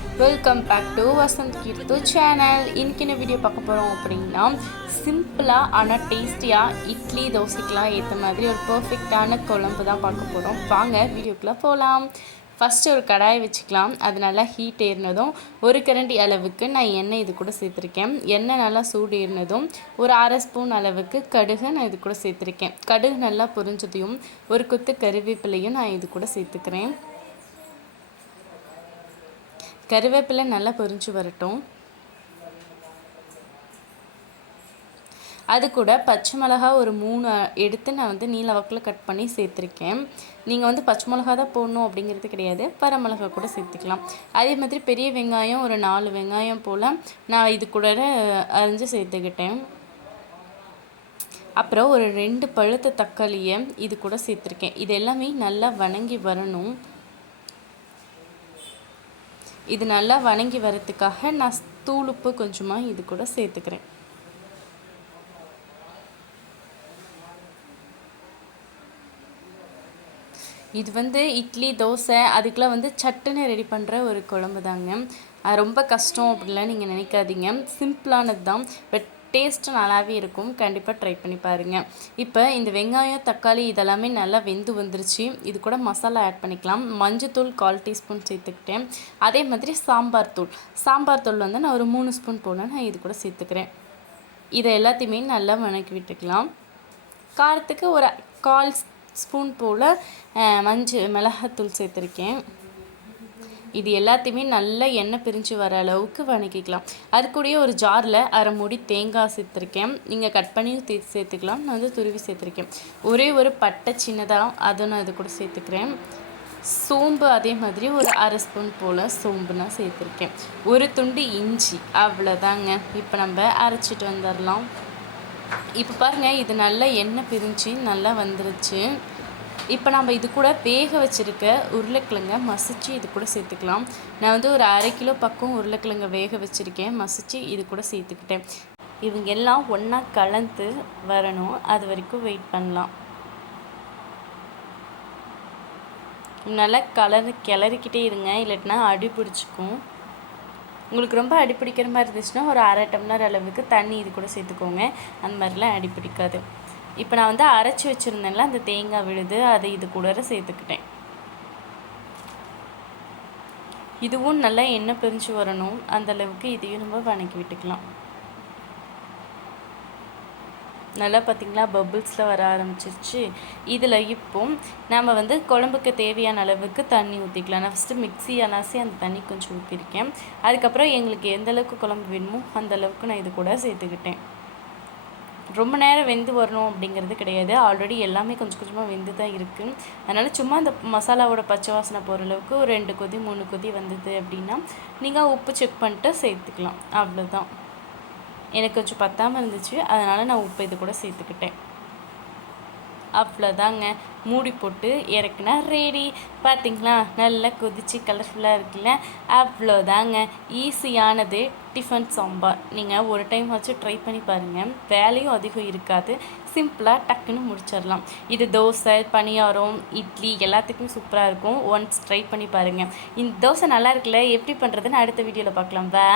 Welcome back to Vasanth Keerthu channel இன்னைக்கு வீடியோ பார்க்க போகிறோம் அப்படின்னா சிம்பிளாக ஆனால் டேஸ்டியாக இட்லி தோசைக்கெலாம் ஏற்ற மாதிரி ஒரு பர்ஃபெக்டான குழம்பு தான் பார்க்க போகிறோம் வாங்க வீடியோக்குள்ளே போகலாம் ஃபஸ்ட்டு ஒரு கடாயை வச்சுக்கலாம். அது நல்லா ஹீட் ஏறினதும் ஒரு கரண்டி அளவுக்கு நான் எண்ணெய் இது கூட சேர்த்துருக்கேன். எண்ணெய் நல்லா சூடு ஏறினதும் ஒரு அரை ஸ்பூன் அளவுக்கு கடுகு நான் இது கூட சேர்த்துருக்கேன். கடுகு நல்லா பொரிஞ்சதையும் ஒரு கொத்து கருவேப்பிலையும் நான் இது கூட சேர்த்துக்கிறேன். கருவேப்பிலை நல்லா பொரிஞ்சு வரட்டும். அது கூட பச்சை மிளகா ஒரு மூணு எடுத்து நான் வந்து நீல வாக்கில் கட் பண்ணி சேர்த்துருக்கேன். நீங்கள் வந்து பச்சை மிளகா தான் போடணும் அப்படிங்கிறது கிடையாது. பரமிளகா கூட சேர்த்துக்கலாம். அதே மாதிரி பெரிய வெங்காயம் ஒரு நாலு வெங்காயம் போல் நான் இது கூட அரிஞ்சு சேர்த்துக்கிட்டேன். அப்புறம் ஒரு ரெண்டு பழுத்த தக்காளியை இது கூட சேர்த்துருக்கேன். இது எல்லாமே நல்லா வணங்கி வரணும். இது நல்லா வணங்கி வரத்துக்காக நான் தூளுப்பு கொஞ்சமாக இது கூட சேர்த்துக்கிறேன். இது வந்து இட்லி தோசை அதுக்கெலாம் வந்து சட்டுன்னு ரெடி பண்ணுற ஒரு குழம்பு தாங்க ரொம்ப கஷ்டம் அப்படிலாம் நீங்கள் நினைக்காதீங்க. சிம்பிளானது தான் பட் டேஸ்ட்டு நல்லாவே இருக்கும். கண்டிப்பாக ட்ரை பண்ணி பாருங்கள் இப்போ இந்த வெங்காயம் தக்காளி இதெல்லாமே நல்லா வெந்து வந்துருச்சு. இது கூட மசாலா ஆட் பண்ணிக்கலாம். மஞ்சத்தூள் கால் டீஸ்பூன் சேர்த்துக்கிட்டேன். அதே மாதிரி சாம்பார் தூள். சாம்பார் தூள் வந்து நான் ஒரு மூணு ஸ்பூன் போல் நான் இது கூட சேர்த்துக்கிறேன். இதை எல்லாத்தையுமே நல்லா வணக்கி விட்டுக்கலாம். காரத்துக்கு ஒரு கால் ஸ்பூன் போல் மஞ்சள் மிளகாத்தூள் சேர்த்துருக்கேன். இது எல்லாத்தையுமே நல்லா எண்ணெய் பிரிஞ்சு வர அளவுக்கு வணக்கிக்கலாம். அது கூடயே ஒரு ஜாரில் அரை மூடி தேங்காய் சேர்த்துருக்கேன். நீங்கள் கட் பண்ணி சேர்த்துக்கலாம். நான் வந்து துருவி சேர்த்துருக்கேன். ஒரே ஒரு பட்டை சின்னதாக அதை நான் இது கூட சேர்த்துக்கிறேன். சோம்பு அதே மாதிரி ஒரு அரை ஸ்பூன் போல் சோம்பு நான் சேர்த்துருக்கேன். ஒரு துண்டு இஞ்சி அவ்வளோதாங்க. இப்போ நம்ம அரைச்சிட்டு வந்துடலாம். இப்போ பாருங்கள் இது நல்லா எண்ணெய் பிரிஞ்சு நல்லா வந்துருச்சு. இப்போ நம்ம இது கூட வேக வச்சுருக்க உருளைக்கிழங்க மசிச்சு இது கூட சேர்த்துக்கலாம். நான் வந்து ஒரு அரை கிலோ பக்கம் உருளைக்கிழங்க வேக வச்சுருக்கேன். மசிச்சு இது கூட சேர்த்துக்கிட்டேன். இவங்க எல்லாம் ஒன்றா கலந்து வரணும். அது வரைக்கும் வெயிட் பண்ணலாம். நல்லா கலர் கிளறிக்கிட்டே இருங்க. இல்லாட்டினா அடி பிடிச்சிக்கும். உங்களுக்கு ரொம்ப அடி பிடிக்கிற மாதிரி இருந்துச்சுன்னா ஒரு அரை டம்ளர் அளவுக்கு தண்ணி இது கூட சேர்த்துக்கோங்க. அந்த மாதிரிலாம் அடி பிடிக்காது. இப்போ நான் வந்து அரைச்சி வச்சுருந்தேன்ல அந்த தேங்காய் விழுது அதை இது கூட சேர்த்துக்கிட்டேன். இதுவும் நல்லா எண்ணெய் பிரிஞ்சு வரணும். அந்த அளவுக்கு இதையும் நம்ம வணக்கி விட்டுக்கலாம். நல்லா பார்த்திங்களா பபுள்ஸில் வர ஆரம்பிச்சிருச்சு. இதில் இப்போ நம்ம வந்து குழம்புக்கு தேவையான அளவுக்கு தண்ணி ஊற்றிக்கலாம் நான் ஃபஸ்ட்டு மிக்ஸி அனாசி அந்த தண்ணி கொஞ்சம் ஊற்றிருக்கேன் அதுக்கப்புறம் எங்களுக்கு எந்த அளவுக்கு குழம்பு வேணுமோ அந்த அளவுக்கு நான் இது கூட சேர்த்துக்கிட்டேன். ரொம்ப நேரம் வெந்து வரணும் அப்படிங்கிறது கிடையாது. ஆல்ரெடி எல்லாமே கொஞ்சம் கொஞ்சமாக வெந்து தான் இருக்குது அதனால் சும்மா அந்த மசாலாவோட பச்சை வாசனை போகிற அளவுக்கு ஒரு ரெண்டு கொதி மூணு கொதி வந்தது அப்படின்னா நீங்கள் உப்பு செக் பண்ணிட்டு சேர்த்துக்கலாம். அவ்வளோதான் எனக்கு கொஞ்சம் பத்தாமல் இருந்துச்சு. அதனால் நான் உப்பு இது கூட சேர்த்துக்கிட்டேன். அவ்வளோதாங்க. மூடி போட்டு இறக்குனா ரெடி பார்த்திங்களா நல்லா கொதிச்சு கலர்ஃபுல்லாக இருக்குல்ல? அவ்வளோதாங்க. ஈஸியானது டிஃபன் சாம்பார். நீங்கள் ஒரு டைம் வச்சு ட்ரை பண்ணி பாருங்கள் வேலையும் அதிகம் இருக்காது. சிம்பிளாக டக்குன்னு முடிச்சிடலாம். இது தோசை பணியாரம் இட்லி எல்லாத்துக்குமே சூப்பராக இருக்கும். ஒன்ஸ் ட்ரை பண்ணி பாருங்கள் இந்த தோசை நல்லா இருக்குல்ல? எப்படி பண்ணுறதுன்னு அடுத்த வீடியோவில் பார்க்கலாம் வே